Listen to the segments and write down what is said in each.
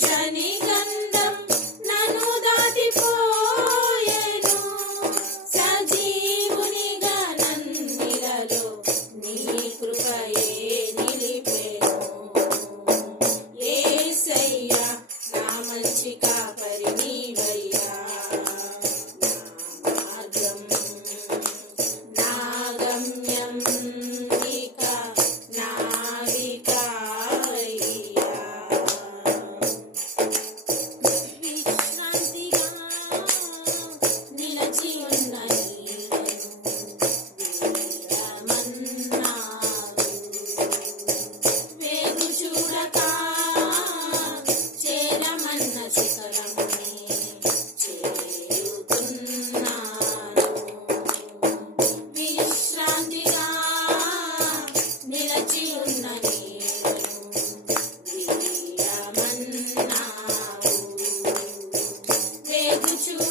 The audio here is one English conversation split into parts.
জানি গান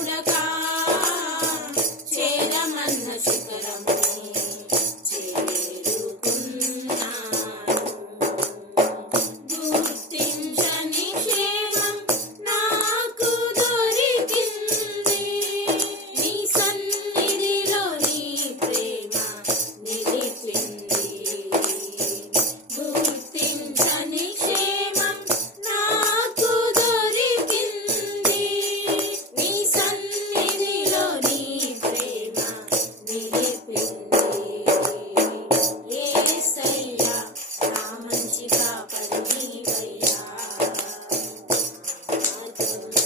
gonna come? Gracias.